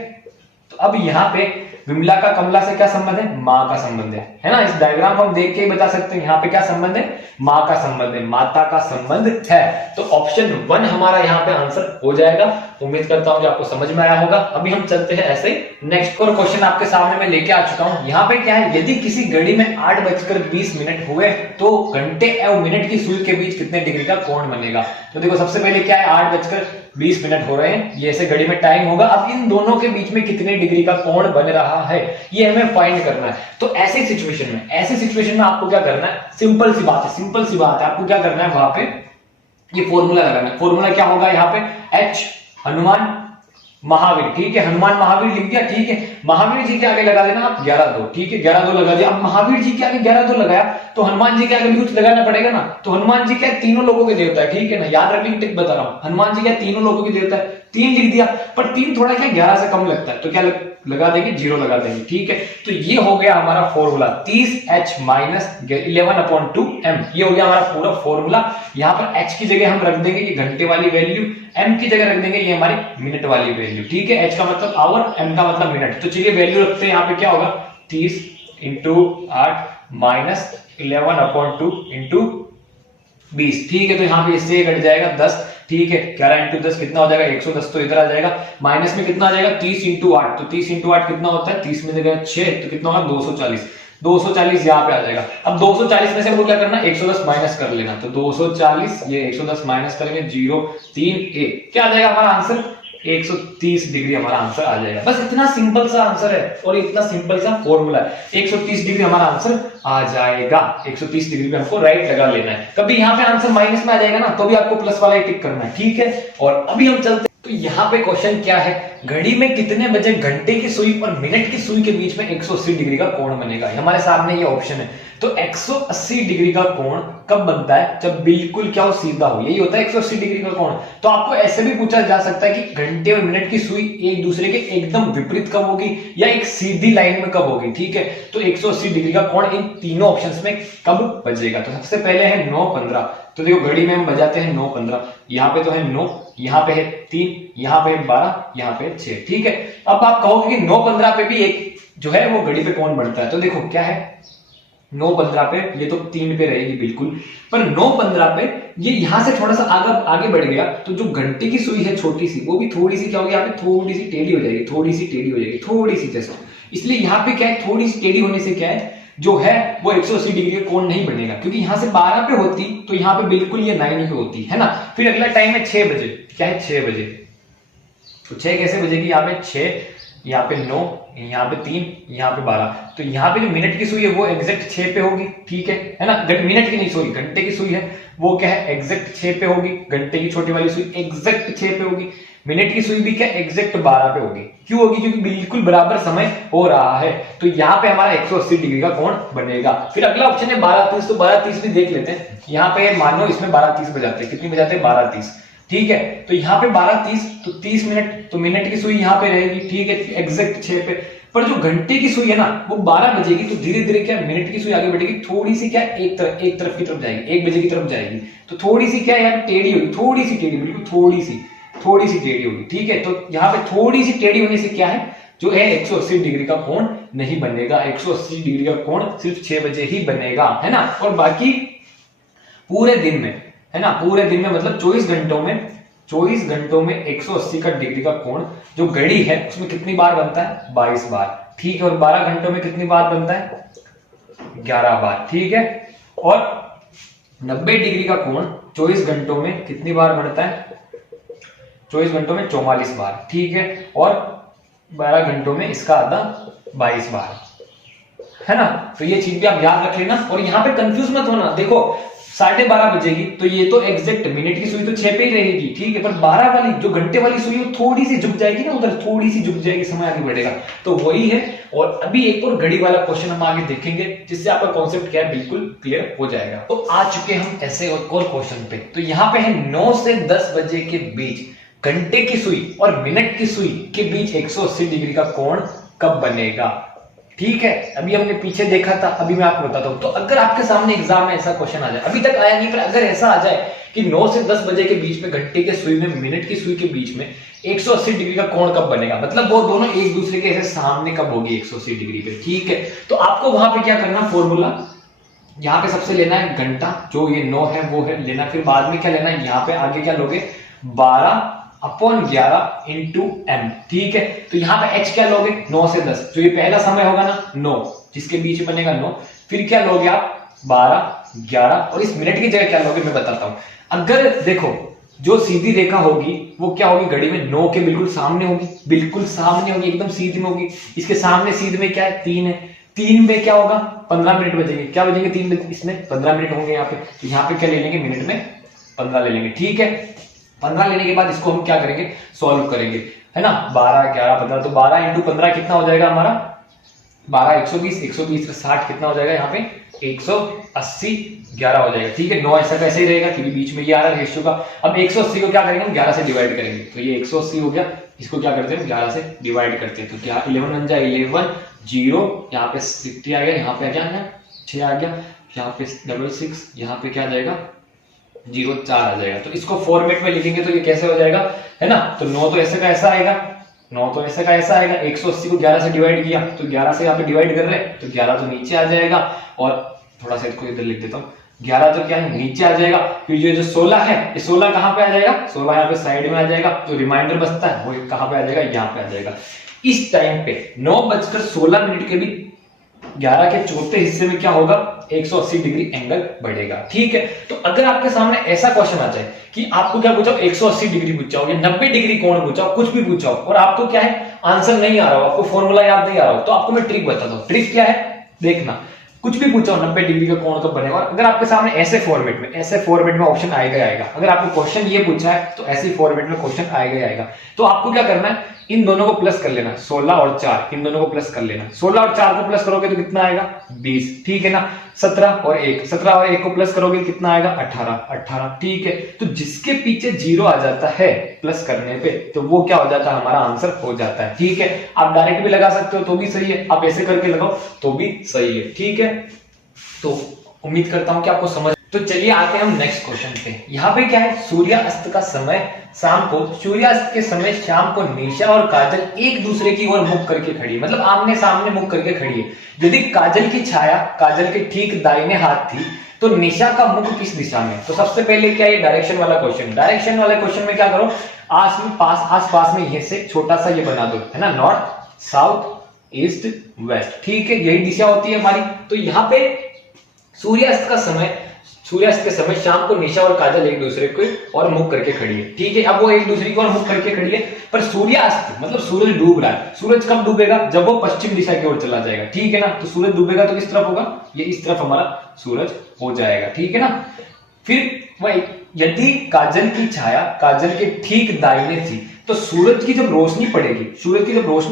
तो अब यहाँ पे विमला का कमला से क्या संबंध है, माँ का संबंध है ना। इस डायग्राम को हम देख के ही बता सकते हैं यहाँ पे क्या संबंध है, माँ का संबंध है, माता का संबंध है। तो ऑप्शन 1 हमारा यहाँ पे आंसर हो जाएगा। उम्मीद करता हूँ कि आपको समझ में आया होगा। अभी हम चलते हैं ऐसे नेक्स्ट और क्वेश्चन आपके सामने मैं लेके आ चुका हूँ। यहाँ पे क्या है, यदि किसी घड़ी में 8:20 हुए तो घंटे एवं मिनट की सुई के बीच कितने डिग्री का कोण बनेगा। तो देखो सबसे पहले क्या है, 8:20 हो रहे हैं, ये ऐसे घड़ी में टाइम होगा। अब इन दोनों के बीच में कितने डिग्री का कोण बन रहा है ये हमें फाइंड करना है। तो ऐसी सिचुएशन में आपको क्या करना है, सिंपल सी बात है, आपको क्या करना है, वहां पे ये फॉर्मूला लगाना है। फॉर्मूला क्या होगा यहाँ पे, H हनुमान महावीर, ठीक है, हनुमान महावीर लिख दिया, ठीक है। महावीर जी के आगे लगा देना आप 11-2, ठीक है, 11-2 लगा दिया। अब महावीर जी के आगे 11-2 लगाया तो हनुमान जी के आगे भी कुछ लगाना पड़ेगा ना। तो हनुमान जी क्या है, तीनों लोगों के देवता है, ठीक है ना, याद रखने की टिक बता रहा हूं। हनुमान जी क्या है, तीनों लोगों के देवता है, 3 लिख दिया, पर 3 थोड़ा क्या 11 से कम लगता है, तो क्या लगा देंगे, 0 लगा देंगे, ठीक है। तो ये हो गया हमारा फॉर्मूला 30h माइनस 11/2m, ये हो गया हमारा पूरा फॉर्मूला। यहाँ पर h की जगह हम रख देंगे ये घंटे वाली वैल्यू, m की जगह रख देंगे ये हमारी मिनट वाली वैल्यू, ठीक है। h का मतलब आवर, m का मतलब मिनट। तो चलिए वैल्यू रखते हैं, यहाँ पे क्या होगा, 30 × 8 माइनस 11/2 × 20, ठीक है। तो यहाँ पे इससे कट जाएगा 10, ठीक है। 11 × 10 कितना हो जाएगा, 110, तो इधर आ जाएगा। माइनस में कितना आ जाएगा, 30 × 8, तो 30 × 8 कितना होता है, 30 में जगह 6, तो कितना होगा 240 यहाँ पे आ जाएगा। अब 240 में से हमको क्या करना है, 110 माइनस कर लेना। तो 240 ये 110 माइनस करेंगे, 0 3 1, क्या आ जाएगा हमारा आंसर, 130 डिग्री हमारा आंसर आ जाएगा। बस इतना सिंपल सा आंसर है और इतना सिंपल सा फॉर्मूला है, 130 डिग्री हमारा आंसर आ जाएगा। 130 डिग्री पे हमको राइट लगा लेना है। कभी यहाँ पे आंसर माइनस में आ जाएगा ना, तो भी आपको प्लस वाला ही टिक करना है, ठीक है। और अभी हम चलते, तो यहाँ पे क्वेश्चन क्या है, घड़ी में कितने बजे घंटे की सुई और मिनट की सुई के बीच में 180 डिग्री का कोण बनेगा। हमारे सामने ये ऑप्शन है। तो 180 डिग्री का कोण कब बनता है, जब बिल्कुल क्या हो, सीधा हो, यही होता है 180 डिग्री का कोण। तो आपको ऐसे भी पूछा जा सकता है कि घंटे और मिनट की सुई एक दूसरे के एकदम विपरीत कब होगी या एक सीधी लाइन में कब होगी, ठीक है। तो 180 डिग्री का कोण इन तीनों ऑप्शंस में कब बजेगा। तो सबसे पहले है 9:15, तो देखो घड़ी में हम बजाते हैं 9:15, यहाँ पे तो है 9, यहाँ पे है 3, यहाँ पे 12, यहाँ पे 6, ठीक है। अब आप कहोगे कि 9:15 पे भी एक जो है वो घड़ी पे कौन बढ़ता है, तो देखो क्या है, 9:15 पे ये तो 3 पे रहेगी बिल्कुल, पर 9:15 पे ये यहां से थोड़ा सा आगे बढ़ गया, तो जो घंटे की सुई है छोटी सी, वो भी थोड़ी सी क्या होगी, यहाँ पे थोड़ी सी टेढ़ी हो जाएगी, थोड़ी सी जैसे। इसलिए यहाँ पे क्या है, थोड़ी सी टेढ़ी होने से क्या है, जो है वो 180 डिग्री का कोण नहीं बनेगा, क्योंकि यहां से 12 पे होती तो यहाँ पे बिल्कुल ये 9 पे होती है ना। फिर अगला टाइम है 6 बजे, क्या है 6 बजे, तो 6 कैसे बजेगी, यहाँ पे 6, यहाँ पे 9, यहाँ पे 3, यहाँ पे 12, तो यहाँ पे जो मिनट की सुई है वो एग्जैक्ट 6 पे होगी, ठीक है ना। मिनट की नहीं सुई, घंटे की सुई है, वो क्या है एग्जैक्ट 6 पे होगी। घंटे की छोटी वाली सुई एग्जैक्ट 6 पे होगी, मिनट की सुई भी क्या एग्जैक्ट 12 पे होगी। क्यों होगी, क्योंकि बिल्कुल बराबर समय हो रहा है। तो यहाँ पे हमारा 180 डिग्री का कोण बनेगा। फिर अगला ऑप्शन है 12:30, तो 12:30 भी देख लेते हैं। यहाँ पे मान लो इसमें 12:30 बजाते हैं, कितनी बजाते हैं 12:30, ठीक है। तो यहाँ पे 12:30 तो 30 मिनट, तो मिनट की सुई यहाँ पे रहेगी, ठीक है, एग्जैक्ट 6 पे। पर जो घंटे की सुई है ना वो 12 बजेगी, तो धीरे धीरे क्या मिनट की सुई आगे बढ़ेगी, थोड़ी सी क्या एक तरफ की तरफ जाएगी, 1 बजे की तरफ जाएगी, तो थोड़ी सी क्या यहाँ टेढ़ी होगी, थोड़ी सी टेढ़ी, बिल्कुल थोड़ी सी टेढ़ी होगी, ठीक है। तो यहाँ पे थोड़ी सी टेढ़ी होने से क्या है, जो है 180 डिग्री का कोण नहीं बनेगा। 180 डिग्री का कोण सिर्फ 6 बजे ही बनेगा, है ना। और बाकी पूरे दिन में, है ना, पूरे दिन में मतलब 24 घंटों में 180 का डिग्री का कोण जो घड़ी है उसमें कितनी बार बनता है, 22 बार, ठीक है। और 12 घंटों में कितनी बार बनता है, 11 बार, ठीक है। और 90 डिग्री का कोण 24 घंटों में कितनी बार बनता है, 24 घंटों में 44 बार, ठीक है। और 12 घंटों में इसका आधा 22 बार, है ना। तो ये चीज भी आप याद रख लेना। और यहाँ पे कंफ्यूज मत होना, देखो 12:30 बजेगी तो ये तो एग्जैक्ट मिनट की सुई तो 6 पे ही रहेगी, ठीक है। पर 12 वाली जो घंटे वाली सुई है थोड़ी सी झुक जाएगी ना, उधर थोड़ी सी झुक जाएगी, समय आगे बढ़ेगा, तो वही है। और अभी एक और घड़ी वाला क्वेश्चन हम आगे देखेंगे, जिससे आपका कॉन्सेप्ट क्या है बिल्कुल क्लियर हो जाएगा। तो आ चुके हम ऐसे और क्वेश्चन पे। तो यहाँ पे है 9 से 10 बजे के बीच घंटे की सुई और मिनट की सुई के बीच 180 डिग्री का कोण कब बनेगा। ठीक है, अभी हमने पीछे देखा था, अभी मैं आपको बताता हूं। तो अगर आपके सामने एग्जाम में ऐसा क्वेश्चन आ जाए, अभी तक आया नहीं पर अगर ऐसा आ जाए कि 9 से 10 बजे के बीच में घंटे के सुई में मिनट की सुई के बीच में 180 डिग्री का कोण कब बनेगा, मतलब वो दोनों एक दूसरे के ऐसे सामने कब होगी 180 डिग्री पे। ठीक है, तो आपको वहां पे क्या करना, फॉर्मूला यहाँ पे सबसे लेना है घंटा, जो ये 9 है वो है लेना, फिर बाद में क्या लेना है, यहाँ पे आगे क्या लोगे 12/11 इंटू एम। ठीक है, तो यहाँ पे h क्या लोगे 9 से 10, जो ये पहला समय होगा ना 9, जिसके बीच में बनेगा 9, फिर क्या लोगे आप 12, 11 और इस मिनट की जगह क्या लोगे मैं बताता हूं। अगर देखो जो सीधी रेखा होगी वो क्या होगी, घड़ी में 9 के बिल्कुल सामने होगी, बिल्कुल सामने होगी, एकदम सीधी में होगी। इसके सामने सीध में क्या है 3 है, 3 में क्या होगा 15 मिनट बचेंगे, क्या बचेंगे 3 में, इसमें 15 मिनट होंगे यहाँ पे, तो यहाँ पे क्या ले लेंगे मिनट में 15 ले लेंगे। ठीक है, 15 लेने के बाद इसको हम क्या करेंगे, सॉल्व करेंगे, है ना। 12, 11, 15, तो 12 इंटू 15 कितना हो जाएगा हमारा 12, 120, 120 से 60 कितना हो जाएगा यहाँ पे 180, 11 हो जाएगा। ठीक है, 9 ऐसा कैसे ही रहेगा क्योंकि बीच में ये आ रहा है रेशियो का। अब 180 को क्या करेंगे हम 11 से डिवाइड करेंगे, तो ये 180 हो गया, इसको क्या करते हैं 11 से डिवाइड करते हैं, तो क्या 11 बन जाए 11, 0 यहाँ पे 60 आ गया, यहाँ पे क्या है 6 आ गया, यहाँ पे 66, यहाँ पे क्या आ जाएगा 0, 4 आ जाएगा। तो इसको फॉर्मेट में लिखेंगे तो ये कैसे हो जाएगा, है ना। तो 9 तो ऐसे का ऐसा आएगा, 9 तो ऐसे का ऐसा आएगा, 180 को 11 से डिवाइड किया तो 11 से यहाँ पे डिवाइड कर रहे हैं तो 11 तो नीचे आ जाएगा, और थोड़ा सा इसको इधर लिख देता हूँ, 11 तो क्या है नीचे आ जाएगा, फिर ये जो 16 है ये 16 कहाँ पे आ जाएगा, 16 यहाँ पे साइड में आ जाएगा, तो रिमाइंडर बचता है वो कहाँ पे आ जाएगा, यहाँ पे आ जाएगा। इस टाइम पे 9:16 के भी 11 के चौथे हिस्से में क्या होगा 180 डिग्री एंगल बढ़ेगा। ठीक है, तो अगर आपके सामने ऐसा क्वेश्चन आ जाए कि आपको क्या पूछा 180 डिग्री पूछा हो या 90 डिग्री कोण पूछा हो, कुछ भी पूछा हो, और आपको क्या है आंसर नहीं आ रहा हो, आपको फॉर्मूला याद नहीं आ रहा हो, तो आपको मैं ट्रिक बताता हूं। ट्रिक क्या है देखना, कुछ भी पूछा हो 90 डिग्री का कोण कब बनेगा, और अगर आपके सामने ऐसे फॉर्मेट में ऑप्शन आएगा आएगा, अगर आपको क्वेश्चन ये पूछा है तो ऐसे फॉर्मेट में क्वेश्चन आएगा आएगा, तो आपको क्या करना है इन दोनों को प्लस कर लेना, 16 और 4 इन दोनों को प्लस कर लेना, 16 और 4 को प्लस करोगे तो कितना आएगा 20, ठीक है ना। 17 और 1 को प्लस करोगे कितना आएगा 18। ठीक है, तो जिसके पीछे 0 आ जाता है प्लस करने पे तो वो क्या हो जाता है हमारा आंसर हो जाता है। ठीक है, आप डायरेक्ट भी लगा सकते हो तो भी सही है, आप ऐसे करके लगाओ तो भी सही है। ठीक है, तो उम्मीद करता हूं कि आपको समझ। तो चलिए आते हैं हम नेक्स्ट क्वेश्चन पे। यहाँ पे क्या है सूर्यास्त का समय शाम को, सूर्यास्त के समय शाम को निशा और काजल एक दूसरे की ओर मुख करके खड़ी है, मतलब आमने सामने मुख करके खड़ी है। यदि काजल की छाया काजल के ठीक दाहिने हाथ थी तो निशा का मुख किस दिशा में। तो सबसे पहले क्या ये डायरेक्शन वाला क्वेश्चन, डायरेक्शन वाले क्वेश्चन में क्या करो आस पास में ये से छोटा सा ये बना दो, है ना, नॉर्थ साउथ ईस्ट वेस्ट। ठीक है, यही दिशा होती है हमारी। तो यहाँ पे सूर्यास्त के समय शाम को निशा और काजल एक दूसरे को और मुख करके खड़ी है। ठीक है, अब वो एक दूसरे की ओर मुख करके खड़ी है, पर सूर्यास्त मतलब सूरज डूब रहा है। सूरज कब डूबेगा जब वो पश्चिम दिशा की ओर चला जाएगा। ठीक है ना, तो सूरज डूबेगा तो किस तरफ होगा, ये इस तरफ हमारा सूरज हो जाएगा। ठीक है ना, फिर वही यदि काजल की छाया काजल के ठीक दाहिने थी तो सूरज की जब रोशनी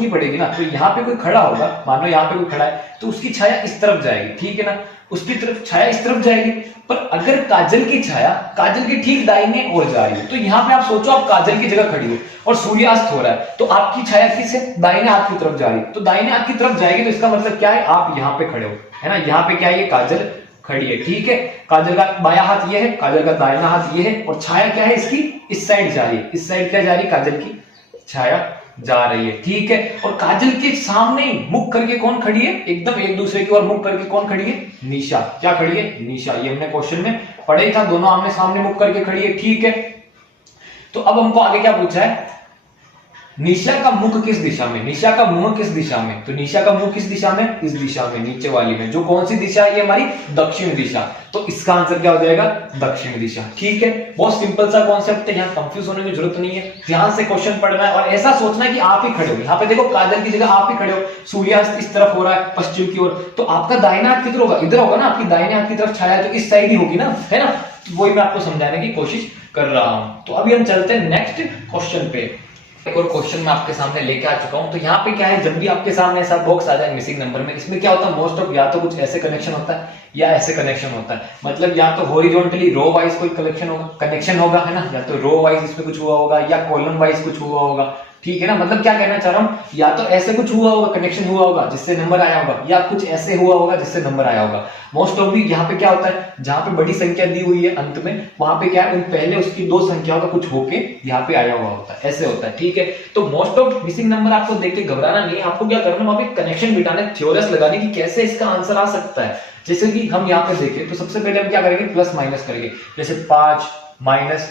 पड़ेगी ना, तो यहाँ पे कोई खड़ा होगा, मानो यहाँ पे कोई खड़ा है तो उसकी छाया इस तरफ जाएगी। ठीक है ना, उसकी तरफ छाया इस तरफ जाएगी। पर अगर काजल की छाया काजल के ठीक दाहिने ओर जा रही है तो यहाँ पे आप सोचो आप काजल की जगह खड़ी हो और सूर्यास्त हो रहा है, तो आपकी छाया किस है दाहिने हाथ की तरफ जा रही है, तो दाहिने हाथ की तरफ जाएगी, तो इसका मतलब क्या है आप यहाँ पे खड़े हो, है ना। यहाँ पे क्या है, ये काजल खड़ी है। ठीक है, काजल का बायां हाथ ये है, काजल का दाहिना हाथ ये है, और छाया क्या है इसकी इस साइड जा रही है, इस साइड क्या जा रही है, काजल की छाया जा रही है। ठीक है, और काजल के सामने मुख करके कौन खड़ी है, एकदम एक दूसरे की ओर मुख करके कौन खड़ी है, निशा। क्या खड़ी है, निशा। ये हमने क्वेश्चन में पढ़ा ही था, दोनों आमने सामने मुख करके खड़ी है। ठीक है, तो अब हमको आगे क्या पूछा है, निशा का मुख किस दिशा में, निशा का मुंह किस दिशा में। तो निशा का मुंह किस दिशा में, इस दिशा में, नीचे वाली में, जो कौन सी दिशा है ये हमारी दक्षिण दिशा, तो इसका आंसर क्या हो जाएगा दक्षिण दिशा। ठीक है, बहुत सिंपल सा कॉन्सेप्ट है, यहाँ कंफ्यूज होने की जरूरत नहीं है, ध्यान से क्वेश्चन पढ़ना है और ऐसा सोचना है कि आप ही खड़े हो। यहाँ पे देखो काजल की जगह आप ही खड़े हो, सूर्यास्त इस तरफ हो रहा है पश्चिम की ओर, तो आपका दाहिना हाथ किधर होगा, इधर होगा ना, आपकी दाहिने हाथ की तरफ छाया तो इस साइड ही होगी ना, है ना। वही मैं आपको समझाने की कोशिश कर रहा हूं। तो अभी हम चलते हैं नेक्स्ट क्वेश्चन पे। एक और क्वेश्चन मैं आपके सामने लेके आ चुका हूं। तो यहाँ पे क्या है, जब भी आपके सामने ऐसा बॉक्स आ जाए मिसिंग नंबर में, इसमें क्या होता है मोस्ट ऑफ या तो कुछ ऐसे कनेक्शन होता है या ऐसे कनेक्शन होता है, मतलब या तो हॉरिजॉन्टली रो वाइज कोई कनेक्शन होगा, है ना, या तो रो वाइज इसमें कुछ हुआ होगा या कॉलम वाइज कुछ हुआ होगा, ठीक है ना, मतलब क्या कहना चाह रहा हूं, या तो ऐसे कुछ हुआ होगा, कनेक्शन हुआ होगा जिससे नंबर आया होगा, या कुछ ऐसे हुआ होगा जिससे नंबर आया होगा। मोस्ट ऑफ भी यहाँ पे क्या होता है, जहां पे बड़ी संख्या दी हुई है अंत में, वहां पे क्या है, उन पहले उसकी दो संख्याओं का कुछ होके यहाँ पे आया हुआ होता है, ऐसे होता है। ठीक है, तो मोस्ट ऑफ मिसिंग नंबर आपको देख के घबराना नहीं है, आपको क्या करना, वहां पे कनेक्शन बिठाने, थ्योरस लगाने की कैसे इसका आंसर आ सकता है। जैसे कि हम यहाँ पे देखें तो सबसे पहले हम क्या करेंगे, प्लस माइनस करेंगे। जैसे 5 माइनस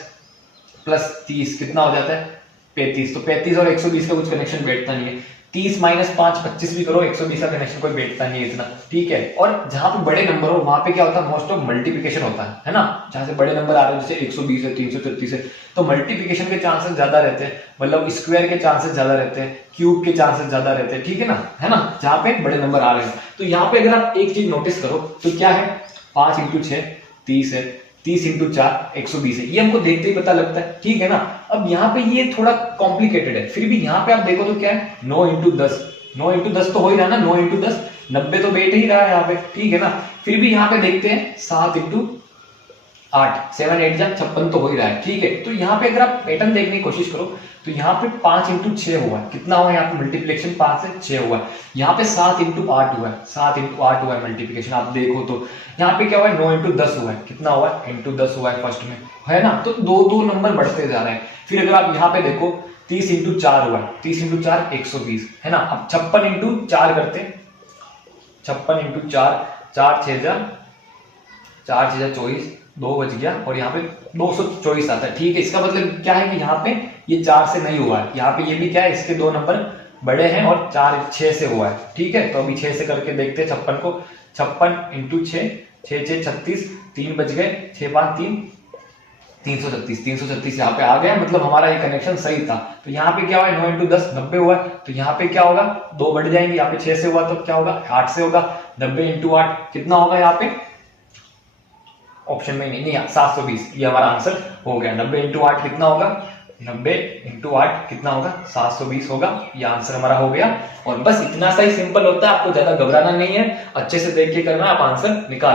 प्लस 30 कितना हो जाता है, 35। तो 35 और 120 का कुछ कनेक्शन बैठता नहीं है। 30 माइनस 5 25 भी करो, 120 का कनेक्शन कोई बैठता नहीं है इतना। ठीक है, और जहां पे बड़े नंबर हो वहां पे क्या होता है, मोस्ट ऑफ मल्टीप्लिकेशन होता है ना। जहां से बड़े नंबर आ रहे हैं, जैसे 120 है, 333 है, तो मल्टीप्लिकेशन के चांसेस ज्यादा रहते हैं, मतलब स्क्वायर के चांसेस ज्यादा रहते हैं, क्यूब के चांसेस ज्यादा रहते हैं। ठीक है ना, है ना, जहां पे बड़े नंबर आ रहे हैं। तो यहाँ पे अगर आप एक चीज नोटिस करो तो क्या है, 5 इंटू 6 30 है, 30 इंटू 4 120 है, ये हमको देखते ही पता लगता है। ठीक है ना, अब यहाँ पे ये थोड़ा कॉम्प्लिकेटेड है, फिर भी यहाँ पे आप देखो तो क्या है, 9 इंटू 10, 9 इंटू 10 तो हो ही रहा ना, 9 इंटू 10 90 तो बैठ ही रहा है यहाँ पे। ठीक है ना, फिर भी यहाँ पे देखते हैं 7 इंटू 8 7 8 जा 56 तो हो ही रहा है। ठीक है, तो यहाँ पे अगर आप पैटर्न देखने की कोशिश करो तो यहाँ पे 5 इंटू 6 हुआ है, कितना हुआ है यहाँ पे मल्टीप्लिकेशन, 5 से 6 हुआ है। यहाँ पे 7 इंटू 8 हुआ है, 7 इंटू 8 हुआ है मल्टीप्लिकेशन, आप देखो तो यहाँ पे क्या हुआ है, 9 इंटू 10 हुआ है, कितना हुआ है, इंटू 10 हुआ है फर्स्ट में, है ना। तो दो दो नंबर बढ़ते जा रहे हैं। फिर अगर आप यहाँ पे देखो 30 इंटू 4 हुआ है, 30 इंटू 4 120, है ना। अब 56 इंटू 4 करते हैं, 56 इंटू 4 4 6 जा 24, 2 बच गया, और यहाँ पे 224 आता है। ठीक है, इसका मतलब क्या है कि यहाँ पे ये 4 से नहीं हुआ है, यहाँ पे ये भी क्या है, इसके दो नंबर बड़े हैं, और 4 6 से हुआ है। ठीक है, तो अभी 6 से करके देखते हैं 56 को, 56 इंटू 6 6 6 36, 3 बच गए, 6 5 3 336, 336 यहाँ पे आ गया, मतलब हमारा ये कनेक्शन सही था। तो यहाँ पे क्या हुआ है, 9 इंटू 10 90 हुआ है, तो यहाँ पे क्या होगा, 2 बढ़ जाएंगे, यहाँ पे 6 से हुआ तो क्या होगा, 8 से होगा। 90 इंटू 8 कितना होगा, यहाँ पे ऑप्शन में नहीं 720, ये हमारा आंसर हो गया। 90 इंटू 8 कितना होगा, 90 इंटू 8 कितना होगा, 720 होगा, ये आंसर हमारा हो गया। और बस इतना सा ही सिंपल होता है, आपको ज्यादा घबराना नहीं है, अच्छे से देख के करना, आप आंसर निकाल